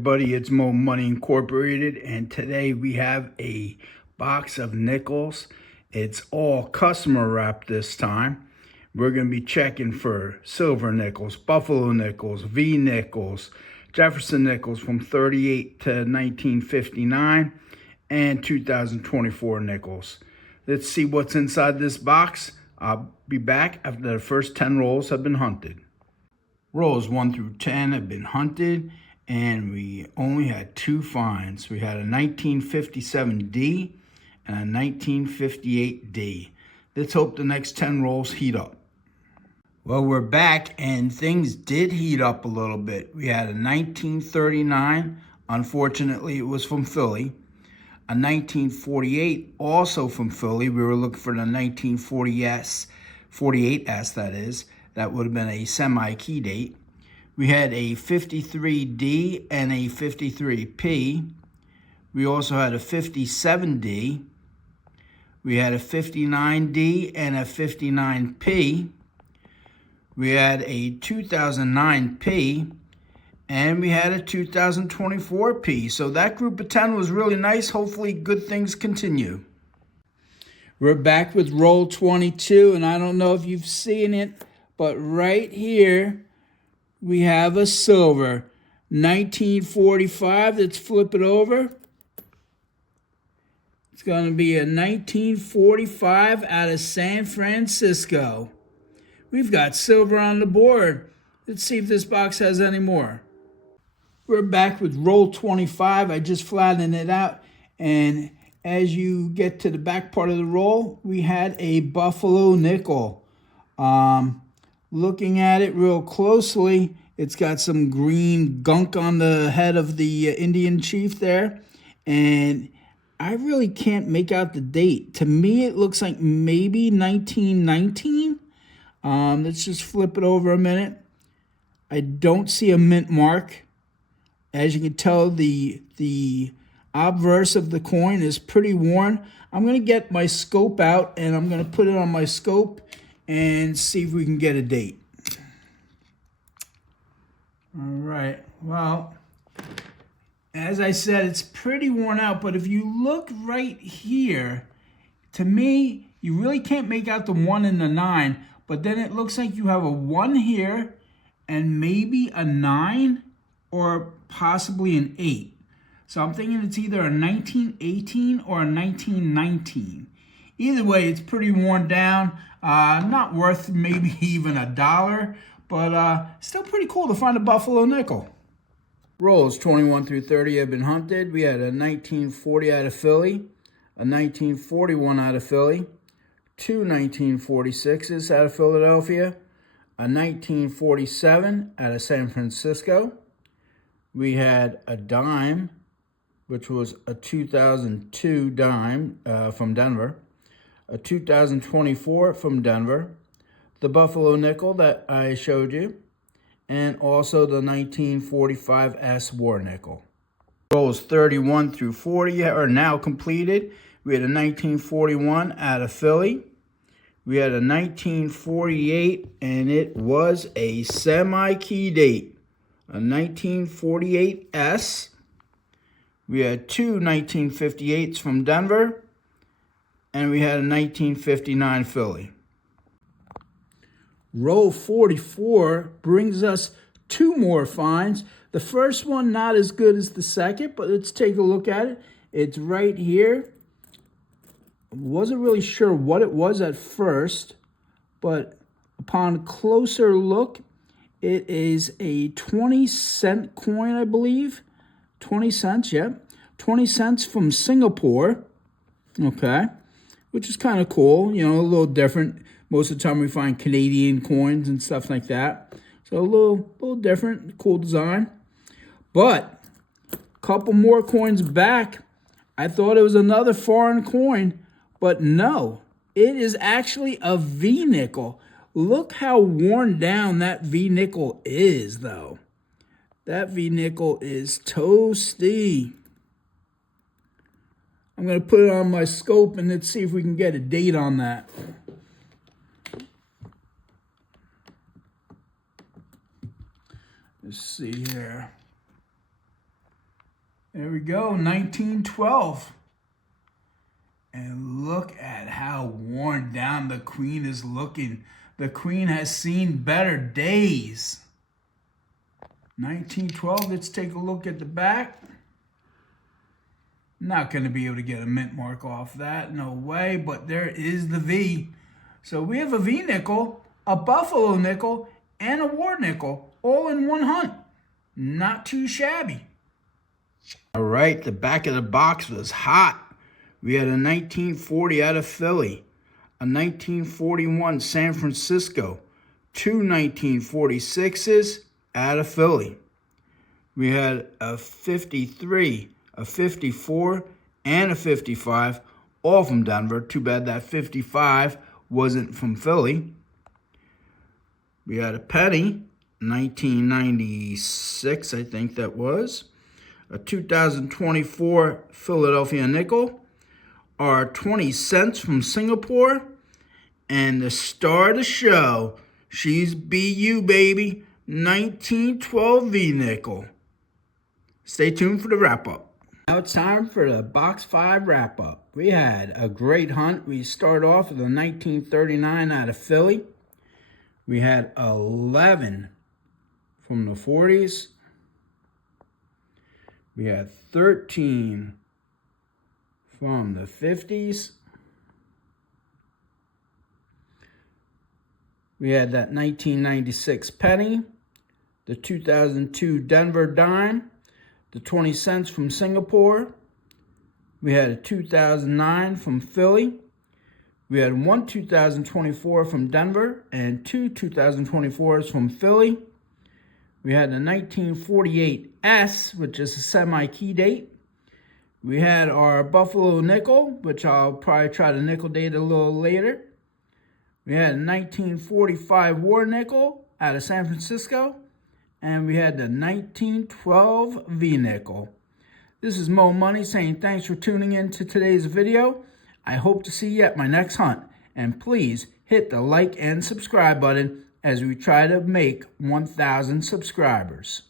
everybody, it's Mo Money Incorporated, and today we have a box of nickels. It's all customer wrap this time. We're going to be checking for silver nickels, buffalo nickels, V nickels, Jefferson nickels from 38 to 1959, and 2024 nickels. Let's see what's inside this box. I'll be back after the first 10 rolls have been hunted. Rolls 1 through 10 have been hunted, and we only had 2 finds. We had a 1957D and a 1958D. Let's hope the next 10 rolls heat up. Well, we're back, and things did heat up a little bit. We had a 1939. Unfortunately, it was from Philly. A 1948, also from Philly. We were looking for the 1948S, that is. That would have been a semi-key date. We had a 53D and a 53P. We also had a 57D. We had a 59D and a 59P. We had a 2009P. And we had a 2024P. So that group of 10 was really nice. Hopefully good things continue. We're back with roll 22, and I don't know if you've seen it, but right here we have a silver. 1945, let's flip it over. It's going to be a 1945 out of San Francisco. We've got silver on the board. Let's see if this box has any more. We're back with roll 25. I just flattened it out. And as you get to the back part of the roll, we had a buffalo nickel. Looking at it real closely, it's got some green gunk on the head of the Indian chief there. And I really can't make out the date. To me, it looks like maybe 1919. Let's just flip it over a minute. I don't see a mint mark. As you can tell, the obverse of the coin is pretty worn. I'm going to get my scope out, and I'm going to put it on my scope and see if we can get a date. All right. Well, as I said, it's pretty worn out, but if you look right here, to me, you really can't make out the 1 and the 9, but then it looks like you have a 1 here and maybe a 9 or possibly an 8. So I'm thinking it's either a 1918 or a 1919. Either way, it's pretty worn down. Not worth maybe even $1, but still pretty cool to find a buffalo nickel. Rolls 21 through 30 have been hunted. We had a 1940 out of Philly, a 1941 out of Philly, 2 1946s out of Philadelphia, a 1947 out of San Francisco. We had a dime, which was a 2002 dime from Denver, a 2024 from Denver, the buffalo nickel that I showed you, and also the 1945S war nickel. Rolls 31 through 40 are now completed. We had a 1941 out of Philly. We had a 1948, and it was a semi-key date. A 1948S. We had 2 1958s from Denver, and we had a 1959 Philly. Roll 44 brings us 2 more finds. The first one not as good as the second, but let's take a look at it. It's right here. Wasn't really sure what it was at first, but upon closer look, it is a 20-cent coin, I believe. 20 cents, yeah. 20 cents from Singapore. Okay. Which is kind of cool. You know, a little different. Most of the time we find Canadian coins and stuff like that. So a little different. Cool design. But a couple more coins back, I thought it was another foreign coin. But no. It is actually a V nickel. Look how worn down that V nickel is, though. That V nickel is toasty. I'm going to put it on my scope and let's see if we can get a date on that. Let's see here. There we go, 1912. And look at how worn down the queen is looking. The queen has seen better days. 1912, let's take a look at the back. Not going to be able to get a mint mark off that, no way, but there is the V. So we have a V nickel, a buffalo nickel, and a war nickel, all in one hunt. Not too shabby. All right, the back of the box was hot. We had a 1940 out of Philly, a 1941 San Francisco, two 1946s out of Philly. We had a 53, a 54, and a 55, all from Denver. Too bad that 55 wasn't from Philly. We had a penny, 1996, I think that was. A 2024 Philadelphia nickel. Our 20 cents from Singapore. And the star of the show, she's BU, baby, 1912 V nickel. Stay tuned for the wrap-up. Now it's time for the Box 5 wrap-up. We had a great hunt. We start off with a 1939 out of Philly. We had 11 from the 40s. We had 13 from the 50s. We had that 1996 penny, the 2002 Denver dime, the 20 cents from Singapore. We had a 2009 from Philly. We had one 2024 from Denver and two 2024s from Philly. We had the 1948 S, which is a semi-key date. We had our Buffalo nickel, which I'll probably try to nickel date a little later. We had a 1945 war nickel out of San Francisco. And we had the 1912 V nickel. This is Mo Money saying thanks for tuning in to today's video. I hope to see you at my next hunt. And please hit the like and subscribe button as we try to make 1,000 subscribers.